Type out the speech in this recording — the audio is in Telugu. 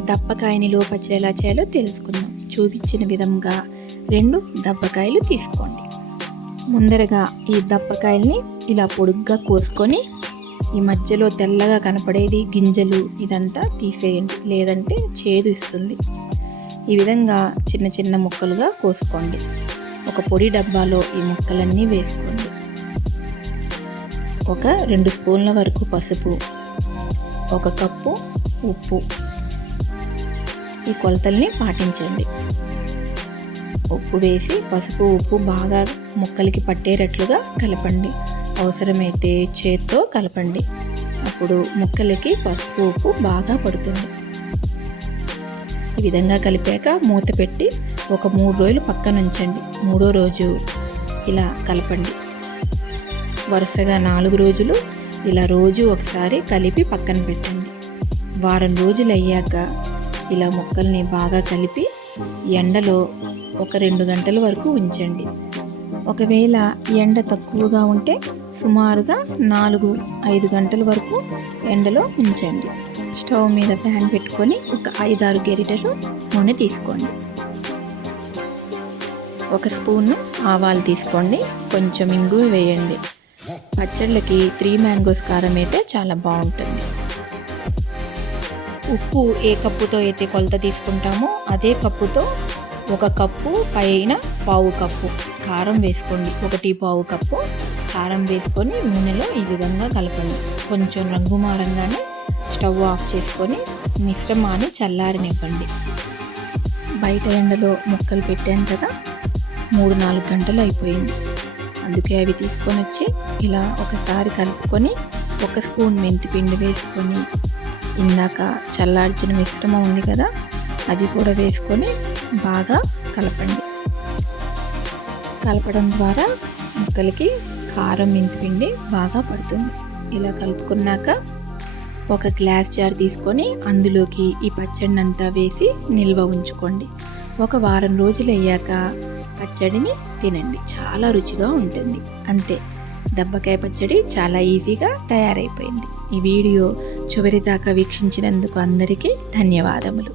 దప్పకాయని లోపచ్చ ఎలా చేయాలో తెలుసుకుందాం. చూపించిన విధంగా రెండు దప్పకాయలు తీసుకోండి. ముందరగా ఈ దప్పకాయల్ని ఇలా పొడుగ్గా కోసుకొని ఈ మధ్యలో తెల్లగా కనపడేది గింజలు ఇదంతా తీసేయండి. లేదంటే చేదు ఇస్తుంది. ఈ విధంగా చిన్న చిన్న ముక్కలుగా కోసుకోండి. ఒక పొడి డబ్బాలో ఈ ముక్కలన్నీ వేసుకోండి. ఒక రెండు స్పూన్ల వరకు పసుపు ఒక కప్పు ఉప్పు ఈ కొలతల్ని పాటించండి. ఉప్పు వేసి పసుపు ఉప్పు బాగా ముక్కలకి పట్టేటట్లుగా కలపండి. అవసరమైతే చేత్తో కలపండి. అప్పుడు ముక్కలకి పసుపు ఉప్పు బాగా పడుతుంది. ఈ విధంగా కలిపాక మూత పెట్టి ఒక మూడు రోజులు పక్కన ఉంచండి. మూడో రోజు ఇలా కలపండి. వరుసగా నాలుగు రోజులు ఇలా రోజు ఒకసారి కలిపి పక్కన పెట్టండి. వారం రోజులు అయ్యాక ఇలా ముక్కల్ని బాగా కలిపి ఎండలో ఒక రెండు గంటల వరకు ఉంచండి. ఒకవేళ ఎండ తక్కువగా ఉంటే సుమారుగా నాలుగు ఐదు గంటల వరకు ఎండలో ఉంచండి. స్టవ్ మీద ప్యాన్ పెట్టుకొని ఒక ఐదారు గెరిటలు నూనె తీసుకోండి. ఒక స్పూన్ ఆవాలు తీసుకోండి. కొంచెం ఇంగు వేయండి. పచ్చళ్ళకి త్రీ మ్యాంగోస్ కారం అయితే చాలా బాగుంటుంది. ఉప్పు ఏ కప్పుతో అయితే కొలత తీసుకుంటామో అదే కప్పుతో ఒక కప్పు పైన పావు కప్పు కారం వేసుకోండి. ఒకటి పావు కప్పు కారం వేసుకొని నూనెలో ఈ విధంగా కలపండి. కొంచెం రంగు మారంగానే స్టవ్ ఆఫ్ చేసుకొని మిశ్రమాన్ని చల్లారనివ్వండి. బయట ఎండలో ముక్కలు పెట్టాను కదా మూడు నాలుగు గంటలు అయిపోయింది. అందుకే అవి తీసుకొని వచ్చి ఇలా ఒకసారి కలుపుకొని ఒక స్పూన్ మెంతి పిండి వేసుకొని ఇందాక చల్లార్చిన మిశ్రమం ఉంది కదా అది కూడా వేసుకొని బాగా కలపండి. కలపడం ద్వారా ముక్కలకి కారం మెంతిపిండి బాగా పడుతుంది. ఇలా కలుపుకున్నాక ఒక గ్లాస్ జార్ తీసుకొని అందులోకి ఈ పచ్చడిని అంతా వేసి నిల్వ ఉంచుకోండి. ఒక వారం రోజులు అయ్యాక పచ్చడిని తినండి. చాలా రుచిగా ఉంటుంది. అంతే. దెబ్బకాయ పచ్చడి చాలా ఈజీగా తయారైపోయింది. ఈ వీడియో చివరి దాకా వీక్షించినందుకు అందరికీ ధన్యవాదములు.